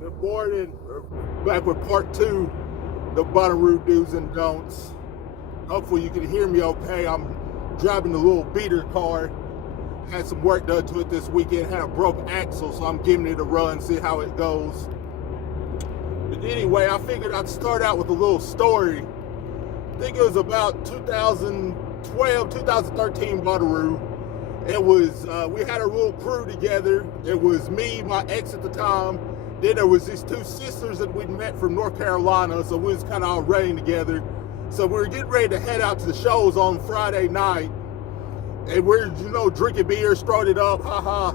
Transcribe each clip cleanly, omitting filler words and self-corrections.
Good morning. We're back with part two, the Bonnaroo do's and don'ts. Hopefully you can hear me okay. I'm driving the little beater car. Had some work done to it this weekend. Had a broke axle, so I'm giving it a run, see how it goes. But anyway, I figured I'd start out with a little story. I think it was about 2012, 2013 Bonnaroo. It was, we had a little crew together. It was me, my ex at the time. Then there was these two sisters that we'd met from North Carolina, so we was kind of all running together. So we were getting ready to head out to the shows on Friday night. And we're, drinking beer, throwing it up, haha.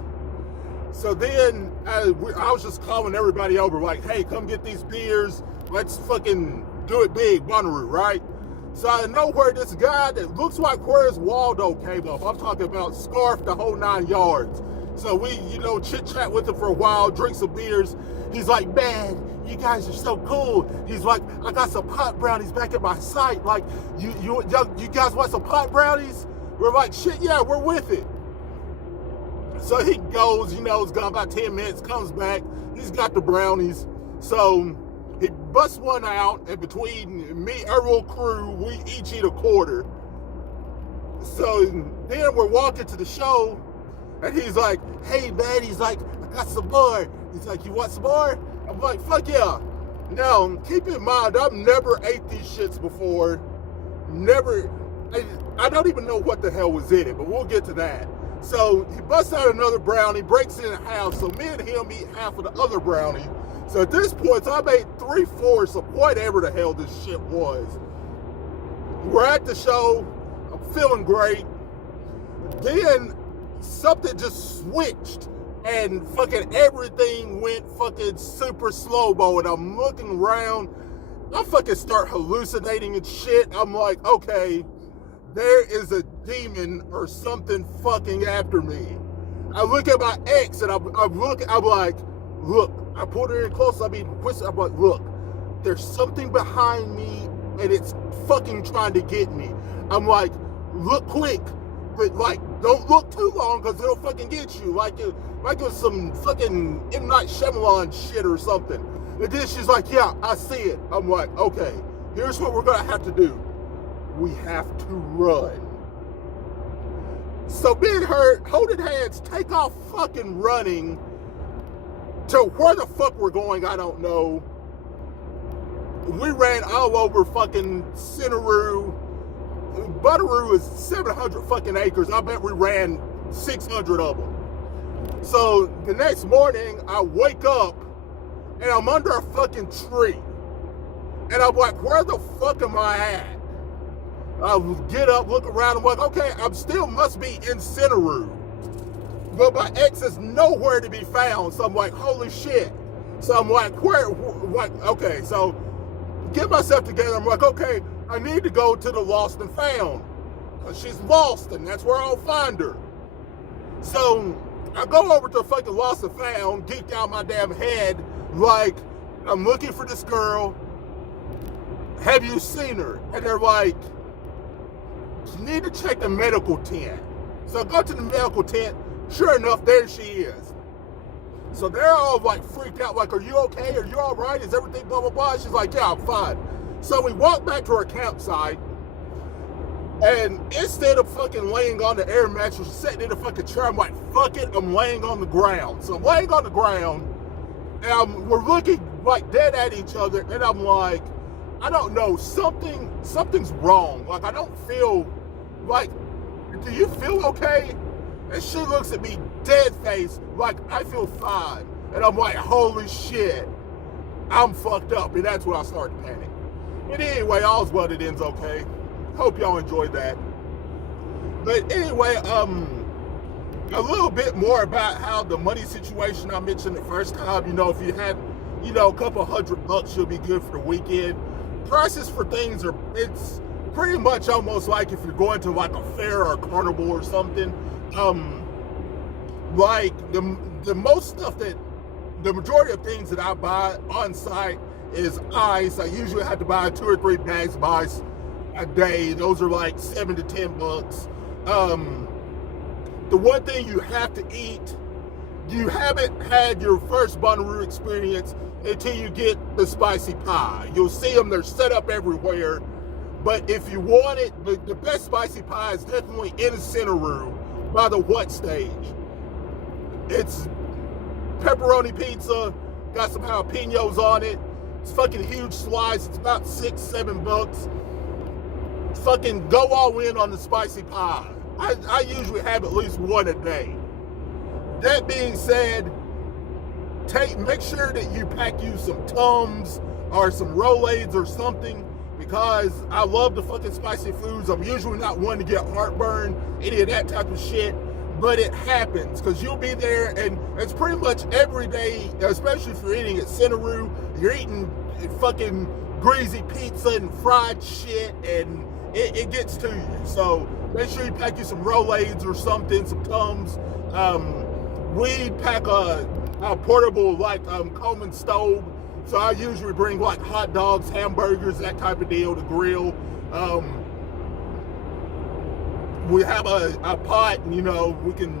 So then I was just calling everybody over, like, hey, come get these beers. Let's fucking do it big, Bonnaroo, right? So I know where this guy that looks like Where's Waldo came up. I'm talking about scarf the whole 9 yards. So we, chit-chat with him for a while, drink some beers. He's like, man, you guys are so cool. He's like, I got some pot brownies back at my site. Like, you guys want some pot brownies? We're like, shit, yeah, we're with it. So he goes, it's gone about 10 minutes, comes back. He's got the brownies. So he busts one out, and between me, our little crew, we each eat a quarter. So then we're walking to the show, and he's like, hey, man, he's like, I got some more. He's like, you want some more? I'm like, fuck yeah. Now, keep in mind, I've never ate these shits before. Never. I don't even know what the hell was in it, but we'll get to that. So he busts out another brownie, breaks it in half, so me and him eat half of the other brownie. So at this point, I made 3/4 of whatever the hell this shit was. We're at the show, I'm feeling great. Then something just switched and fucking everything went fucking super slow-mo, and I'm looking around, I fucking start hallucinating and shit. I'm like, okay, there is a demon or something fucking after me. I look at my ex and I'm like, look, I pulled her in close, I'm like, look, there's something behind me and it's fucking trying to get me. I'm like, look quick, but like, don't look too long because it'll fucking get you. Like it was some fucking M. Night Shyamalan shit or something. And then she's like, yeah, I see it. I'm like, okay, here's what we're gonna have to do. We have to run. So me and her, holding hands, take off fucking running to where the fuck we're going, I don't know. We ran all over fucking Bonnaroo. Bonnaroo is 700 fucking acres. I bet we ran 600 of them. So the next morning, I wake up and I'm under a fucking tree. And I'm like, where the fuck am I at? I get up, look around, I'm like, okay, I still must be in Bonnaroo. But my ex is nowhere to be found. So I'm like, holy shit. So I'm like, okay, so get myself together. I'm like, okay, I need to go to the lost and found. Because she's lost and that's where I'll find her. So I go over to fucking lost and found, geeked out my damn head, like, I'm looking for this girl. Have you seen her? And they're like, you need to check the medical tent. So I go to the medical tent. Sure enough, there she is. So they're all like freaked out, like, are you okay? Are you all right? Is everything blah, blah, blah? She's like, yeah, I'm fine. So we walk back to our campsite, and instead of fucking laying on the air mattress, sitting in the fucking chair, I'm like, fuck it, I'm laying on the ground. So I'm laying on the ground, and we're looking like dead at each other, and I'm like, I don't know, something's wrong. Like, I don't feel, like, do you feel okay? And she looks at me dead face, like, I feel fine. And I'm like, holy shit, I'm fucked up. And that's when I start to panic. But anyway, all's well that ends okay. Hope y'all enjoyed that. But anyway, a little bit more about how the money situation I mentioned the first time, if you had, a couple $100, you'll be good for the weekend. Prices for things it's pretty much almost like if you're going to like a fair or a carnival or something. Like the most stuff the majority of things that I buy on site is ice. I usually have to buy 2 or 3 bags of ice a day. Those are like $7 to $10. The one thing you have to eat you haven't had your first Bonnaroo experience until you get the spicy pie. You'll see them, they're set up everywhere. But if you want it, the best spicy pie is definitely in the Bonnaroo by the What Stage. It's pepperoni pizza, got some jalapenos on it. It's fucking huge slice. It's about $6-7. Fucking go all in on the spicy pie. I usually have at least one a day. That being said, make sure that you pack you some Tums or some Rolaids or something, because I love the fucking spicy foods. I'm usually not one to get heartburn, any of that type of shit, but it happens because you'll be there and it's pretty much every day, especially if you're eating at Bonnaroo, you're eating fucking greasy pizza and fried shit, and it gets to you. So make sure you pack you some Rolaids or something, some Tums. We pack a portable Coleman stove. So I usually bring like hot dogs, hamburgers, that type of deal to grill. We have a pot, and we can,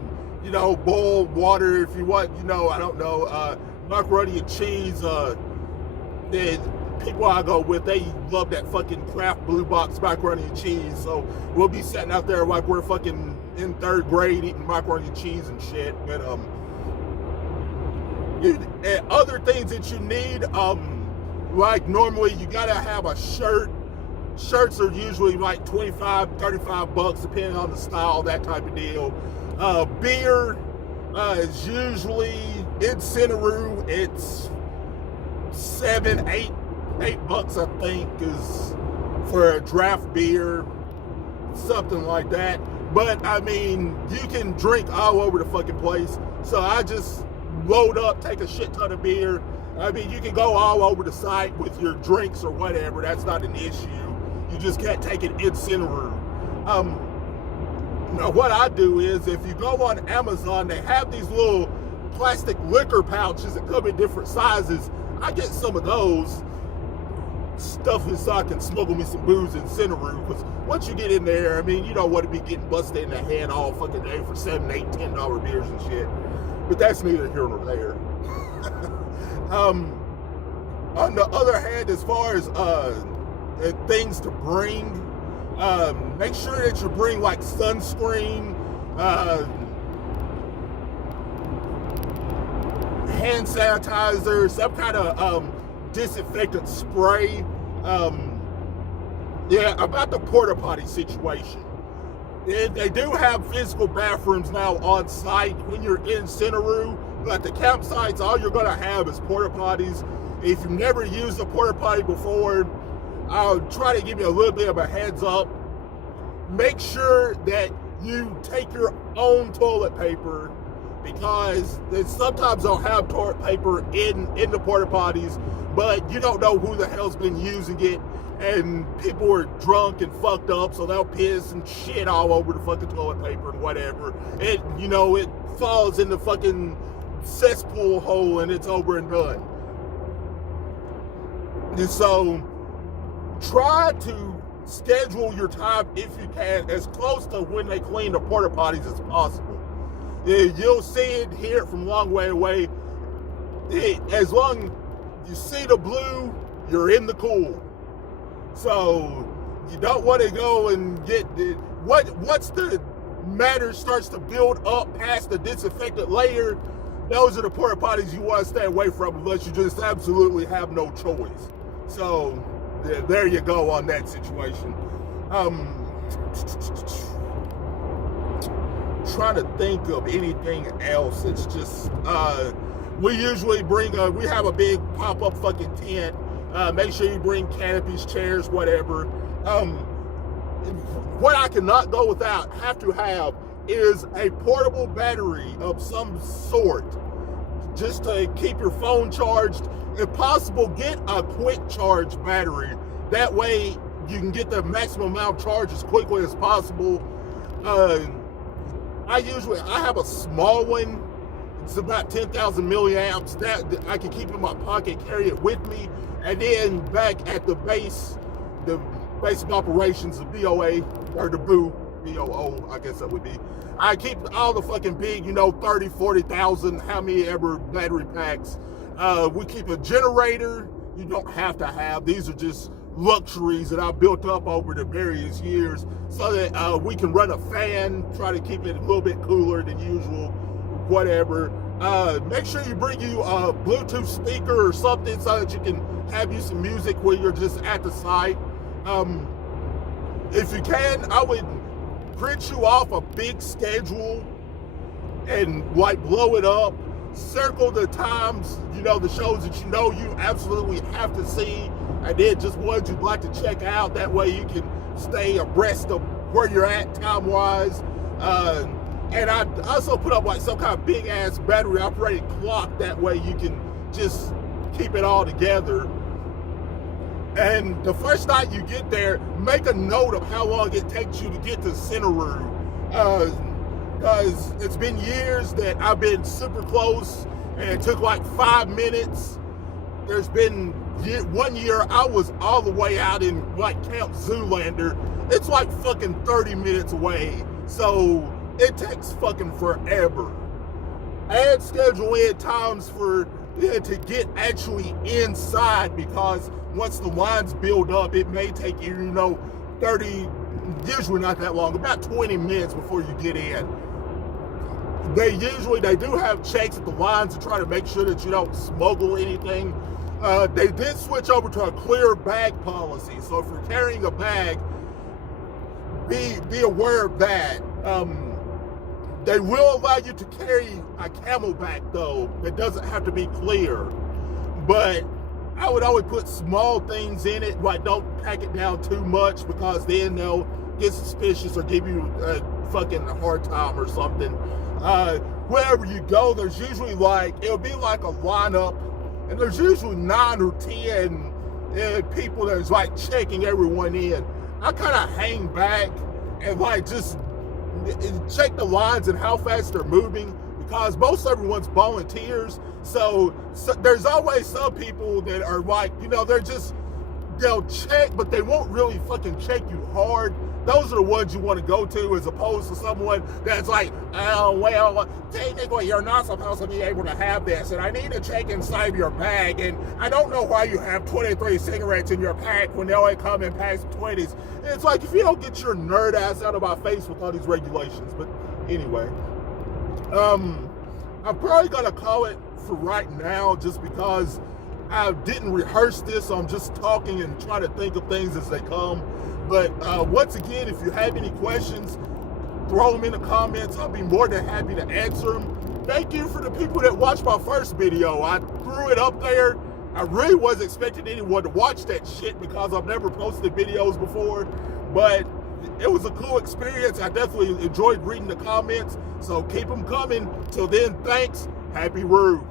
boil water if you want, I don't know, macaroni and cheese. The people I go with, they love that fucking Kraft Blue Box macaroni and cheese. So we'll be sitting out there like we're fucking in 3rd grade eating macaroni and cheese and shit. But and other things that you need, like normally you gotta have a shirt. Shirts are usually like $25-35 depending on the style, that type of deal. Beer is usually in Bonnaroo. It's $7-8 I think is for a draft beer, something like that. But I mean, you can drink all over the fucking place. So I just load up, take a shit ton of beer. I mean, you can go all over the site with your drinks or whatever. That's not an issue. You just can't take it in Bonnaroo. Now what I do is, if you go on Amazon, they have these little plastic liquor pouches that come in different sizes. I get some of those, stuff it so I can smuggle me some booze in Bonnaroo. Because once you get in there, I mean, you don't want to be getting busted in the head all fucking day for $7, $8, $10 beers and shit. But that's neither here nor there. On the other hand, as far as things to bring, make sure that you bring like sunscreen, hand sanitizer, some kind of disinfectant spray. Yeah, about the porta potty situation. They do have physical bathrooms now on site when you're in Bonnaroo, but the campsites, all you're gonna have is porta potties. If you've never used a porta potty before, I'll try to give you a little bit of a heads up. Make sure that you take your own toilet paper, because they sometimes don't have toilet paper in the porta potties, but you don't know who the hell's been using it, and people are drunk and fucked up, so they'll piss and shit all over the fucking toilet paper and whatever. It falls in the fucking cesspool hole and it's over and done. And so try to schedule your time, if you can, as close to when they clean the porta potties as possible. You'll see it, hear it from a long way away. As long as you see the blue, you're in the cool. So you don't want to go and get once the matter starts to build up past the disinfectant layer, those are the porta potties you want to stay away from, unless you just absolutely have no choice. So there you go on that situation. Trying to think of anything else. It's just we usually bring we have a big pop-up fucking tent. Make sure you bring canopies, chairs, whatever. What I cannot go without, have to have, is a portable battery of some sort, just to keep your phone charged. If possible, get a quick charge battery. That way you can get the maximum amount of charge as quickly as possible. I have a small one. It's about 10,000 milliamps that I can keep in my pocket, carry it with me. And then back at the base of operations, the BOA, or the BOO, BOO, I guess that would be. I keep all the fucking big, 30, 40,000, how many ever battery packs. We keep a generator. You don't have to have. These are just luxuries that I built up over the various years so that we can run a fan, try to keep it a little bit cooler than usual, whatever. Make sure you bring you a Bluetooth speaker or something so that you can have you some music when you're just at the site. If you can, I would print you off a big schedule and like blow it up. Circle the times, the shows that you absolutely have to see, and then just ones you'd like to check out. That way you can stay abreast of where you're at time-wise. And I also put up like some kind of big-ass battery-operated clock. That way you can just keep it all together. And the first night you get there, make a note of how long it takes you to get to Bonnaroo. Because it's been years that I've been super close and it took like 5 minutes. There's been 1 year I was all the way out in like Camp Zoolander. It's like fucking 30 minutes away. So it takes fucking forever. And schedule in times for to get actually inside, because once the lines build up, it may take you, 30, usually not that long, about 20 minutes before you get in. They do have checks at the lines to try to make sure that you don't smuggle anything. They did switch over to a clear bag policy. So if you're carrying a bag, be aware of that. They will allow you to carry a camelback though. That doesn't have to be clear. But I would always put small things in it, like don't pack it down too much, because then they'll get suspicious or give you a fucking hard time or something. Wherever you go, there's usually it'll be like a lineup, and there's usually 9 or 10 people that's like checking everyone in. I kind of hang back and just check the lines and how fast they're moving, because most everyone's volunteers. So there's always some people that are they'll check, but they won't really fucking check you hard. Those are the ones you want to go to, as opposed to someone that's like, oh, well, technically you're not supposed to be able to have this, and I need to check inside your bag, and I don't know why you have 23 cigarettes in your pack when they only come in packs of 20s. And it's like, if you don't get your nerd ass out of my face with all these regulations. But anyway, I'm probably gonna call it for right now, just because I didn't rehearse this, so I'm just talking and trying to think of things as they come. But once again, if you have any questions, throw them in the comments. I'll be more than happy to answer them. Thank you for the people that watched my first video. I threw it up there. I really wasn't expecting anyone to watch that shit, because I've never posted videos before. But it was a cool experience. I definitely enjoyed reading the comments. So keep them coming. Till then, thanks. Happy Roo.